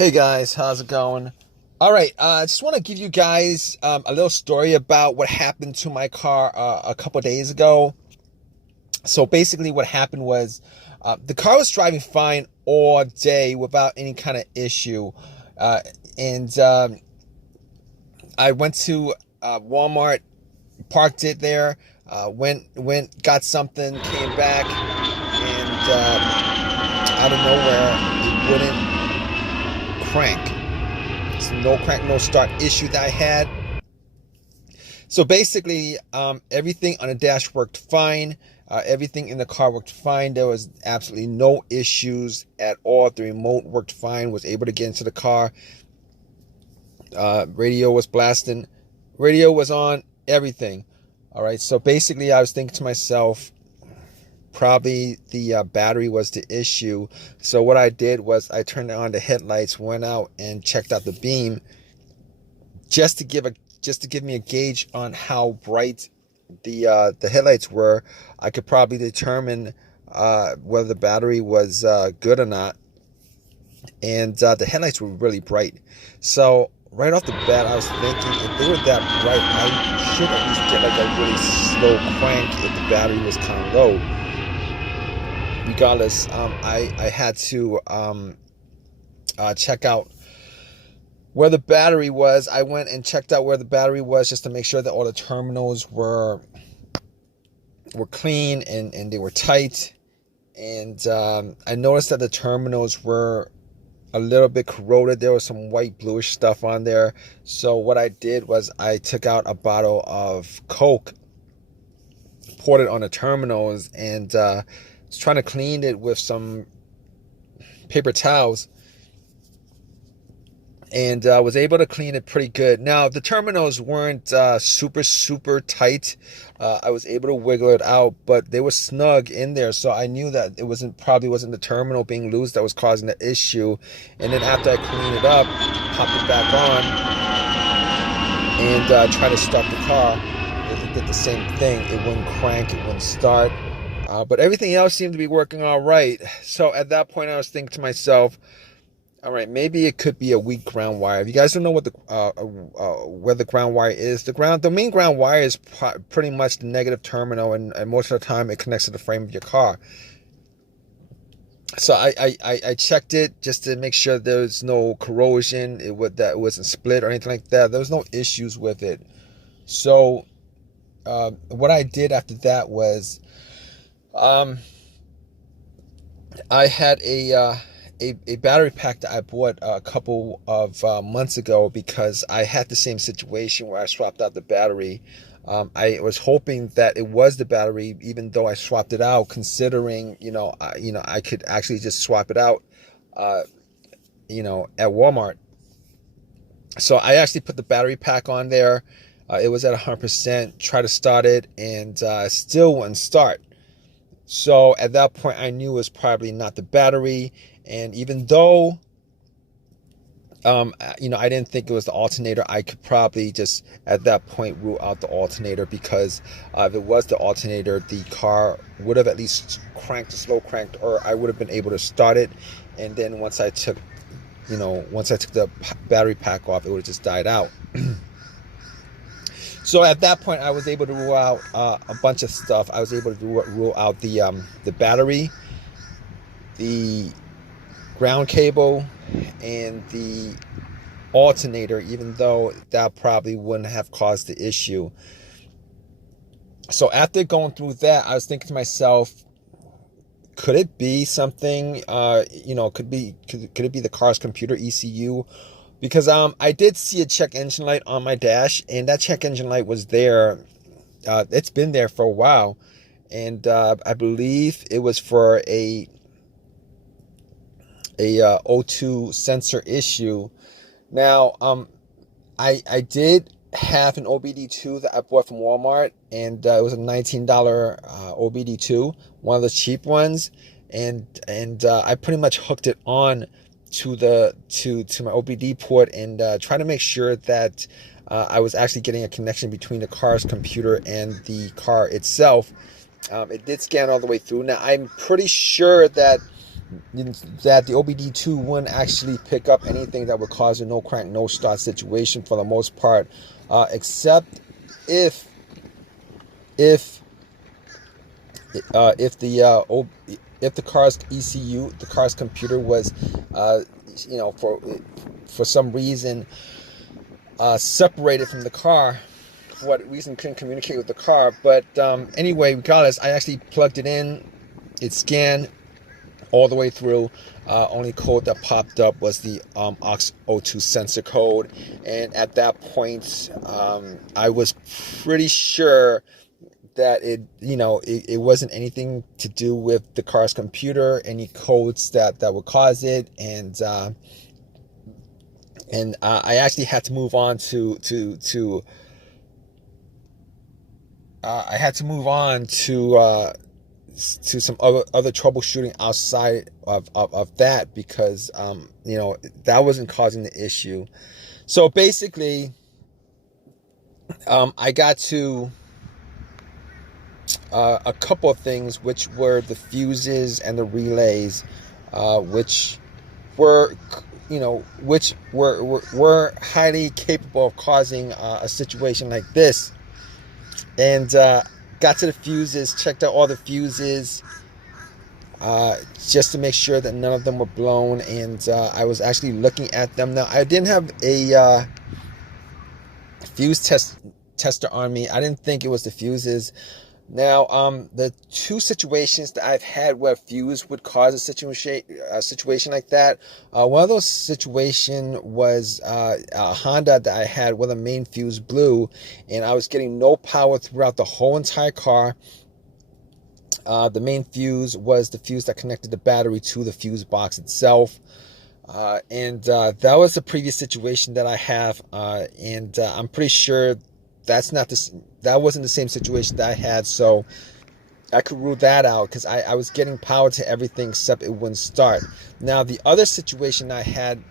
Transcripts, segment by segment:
Hey guys, how's it going? All right, I just want to give you guys a little story about what happened to my car a couple days ago. So basically, what happened was the car was driving fine all day without any kind of issue, and I went to Walmart, parked it there, went, got something, came back, and out of nowhere, it wouldn't crank. No crank, no start issue that I had. So basically, everything on the dash worked fine. Everything in the car worked fine. There was absolutely no issues at all. The remote worked fine. Was able to get into the car. Radio was blasting. Radio was on. Everything. All right. So basically, I was thinking to myself, probably the battery was the issue. So what I did was I turned on the headlights, went out and checked out the beam, just to give me a gauge on how bright the headlights were. I could probably determine whether the battery was good or not. And the headlights were really bright. So right off the bat, I was thinking if they were that bright, I should at least get like a really slow crank if the battery was kind of low. Regardless, I had to check out where the battery was. I went and checked out where the battery was just to make sure that all the terminals were clean and they were tight. And I noticed that the terminals were a little bit corroded. There was some white bluish stuff on there. So what I did was I took out a bottle of Coke, poured it on the terminals, and was trying to clean it with some paper towels, and was able to clean it pretty good. Now the terminals weren't super tight. I was able to wiggle it out, but they were snug in there, so I knew that it probably wasn't the terminal being loose that was causing the issue. And then after I cleaned it up, popped it back on, and tried to start the car, it did the same thing. It wouldn't crank, it wouldn't start. But everything else seemed to be working all right. So at that point, I was thinking to myself, all right, maybe it could be a weak ground wire. If you guys don't know what where the ground wire is, the main ground wire is pretty much the negative terminal, and most of the time it connects to the frame of your car. So I checked it just to make sure there was no corrosion, that it wasn't split or anything like that. There was no issues with it. So what I did after that was, I had a battery pack that I bought a couple of months ago, because I had the same situation where I swapped out the battery. I was hoping that it was the battery, even though I swapped it out, considering I could actually just swap it out at Walmart. So I actually put the battery pack on there. It was at 100%. Tried to start it, and still wouldn't start. So at that point, I knew it was probably not the battery. And even though, I didn't think it was the alternator, I could probably just at that point rule out the alternator, because if it was the alternator, the car would have at least slow cranked, or I would have been able to start it. And then once I took the battery pack off, it would have just died out. So at that point, I was able to rule out a bunch of stuff. I was able to rule out the battery, the ground cable, and the alternator, even though that probably wouldn't have caused the issue. So after going through that, I was thinking to myself, could it be something? Could it be the car's computer ECU? Because I did see a check engine light on my dash, and that check engine light was there. It's been there for a while, and I believe it was for a O2 sensor issue. Now, I did have an OBD2 that I bought from Walmart, and it was a $19 OBD2, one of the cheap ones, and I pretty much hooked it on to my OBD port, and try to make sure that I was actually getting a connection between the car's computer and the car itself. It did scan all the way through. Now I'm pretty sure that that the OBD2 wouldn't actually pick up anything that would cause a no crank, no start situation for the most part, except if if if the car's ECU, the car's computer was, for some reason separated from the car. For what reason couldn't communicate with the car. But anyway, regardless, I actually plugged it in. It scanned all the way through. Only code that popped up was the aux02 sensor code, and at that point, I was pretty sure that it wasn't anything to do with the car's computer, any codes that would cause it, and I actually had to move on to I had to move on to some other troubleshooting outside of that, because that wasn't causing the issue. So basically, I got to a couple of things, which were the fuses and the relays, which were were highly capable of causing a situation like this. And got to the fuses, checked out all the fuses, just to make sure that none of them were blown. And I was actually looking at them. Now, I didn't have a fuse tester on me. I didn't think it was the fuses. Now, the two situations that I've had where fuse would cause a situation like that, one of those situations was a Honda that I had where the main fuse blew, and I was getting no power throughout the whole entire car. The main fuse was the fuse that connected the battery to the fuse box itself. And that was the previous situation that I have, and I'm pretty sure that wasn't the same situation that I had, so I could rule that out, because I was getting power to everything except it wouldn't start. Now, the other situation I had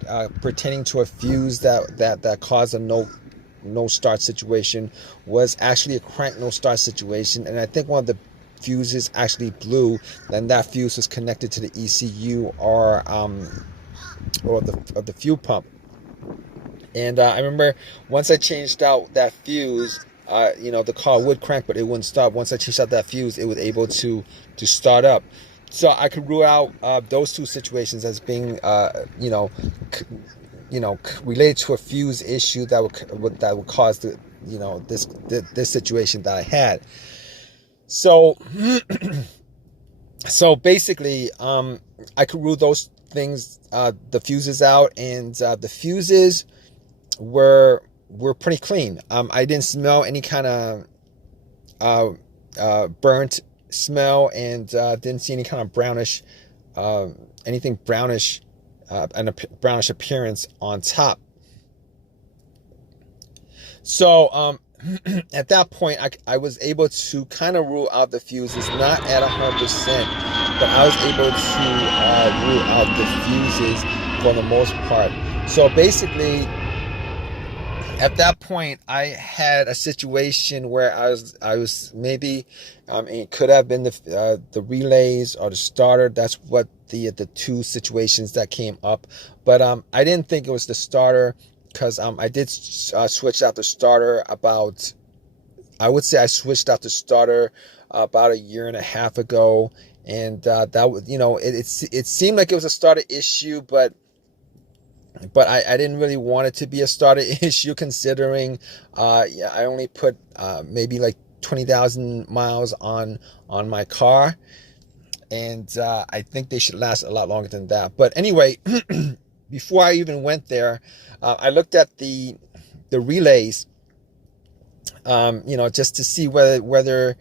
pertaining to a fuse that caused a no start situation was actually a crank no start situation, and I think one of the fuses actually blew, and that fuse was connected to the ECU or the fuel pump. And I remember once I changed out that fuse, the car would crank, but it wouldn't stop. Once I changed out that fuse, it was able to start up. So I could rule out those two situations as being, related to a fuse issue that would cause this situation that I had. So, so basically, I could rule those things, the fuses out, and the fuses were pretty clean. I didn't smell any kind of burnt smell, and didn't see any kind of brownish, anything brownish, and a brownish appearance on top. So at that point, I was able to kind of rule out the fuses, not at 100%, but I was able to rule out the fuses for the most part. So basically, at that point, I had a situation where I was maybe, it could have been the relays or the starter. That's what the two situations that came up. But I didn't think it was the starter, because I did switch out the starter about, I would say I switched out the starter about 1.5 years ago, and that was, it seemed like it was a starter issue, but I didn't really want it to be a starter issue, considering I only put maybe like 20,000 miles on my car, and I think they should last a lot longer than that. But anyway, before I even went there, I looked at the relays, just to see whether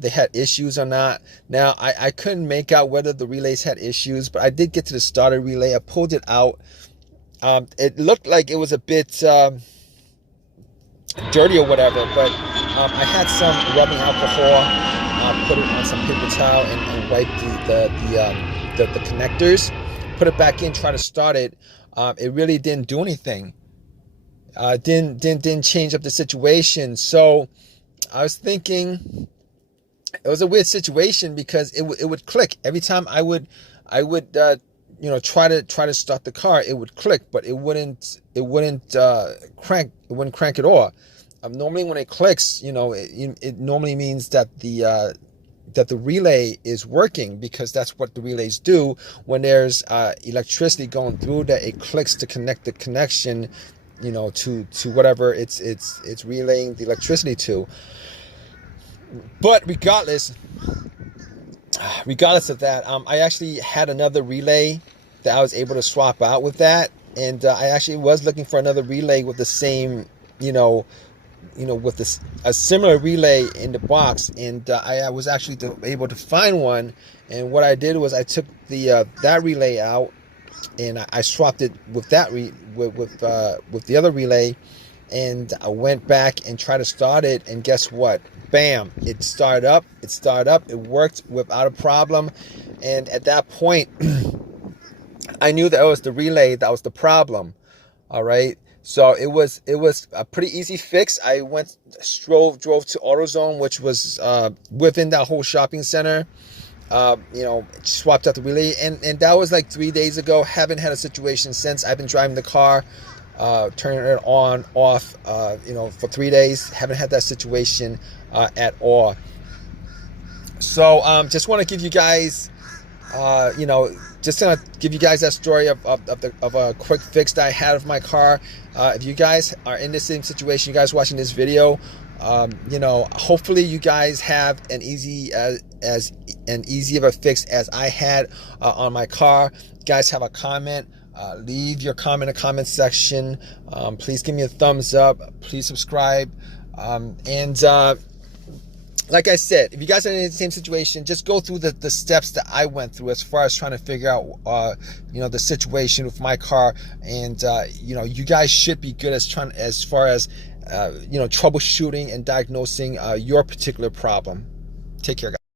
they had issues or not. Now, I couldn't make out whether the relays had issues, but I did get to the starter relay. I pulled it out. It looked like it was a bit dirty or whatever, but I had some rubbing alcohol, put it on some paper towel, and wiped the connectors, put it back in, try to start it. It really didn't do anything. Didn't change up the situation. So I was thinking it was a weird situation, because it would click every time I would I would try to start the car. It would click, but it wouldn't crank at all. Normally when it clicks, it normally means that the relay is working, because that's what the relays do. When there's electricity going through that, it clicks to connect the connection, to whatever it's relaying the electricity to. But regardless of that, I actually had another relay that I was able to swap out with that, and I actually was looking for another relay with the same, with a similar relay in the box, and I was actually able to find one. And what I did was I took that relay out, and I swapped it with with the other relay, and I went back and tried to start it, and guess what? Bam! It started up. It worked without a problem, and at that point, I knew that it was the relay that was the problem. All right. So it was a pretty easy fix. I drove to AutoZone, which was within that whole shopping center. Swapped out the relay, and that was like 3 days ago. Haven't had a situation since. I've been driving the car, turning it on, off, for 3 days. Haven't had that situation at all. So just want to give you guys, just gonna give you guys that story of a quick fix that I had of my car. If you guys are in the same situation, you guys watching this video, hopefully you guys have as easy of a fix as I had on my car. You guys have a comment, leave your comment in the comment section. Please give me a thumbs up. Please subscribe. Like I said, if you guys are in the same situation, just go through the steps that I went through as far as trying to figure out, the situation with my car. And, you guys should be good as far as, troubleshooting and diagnosing your particular problem. Take care, guys.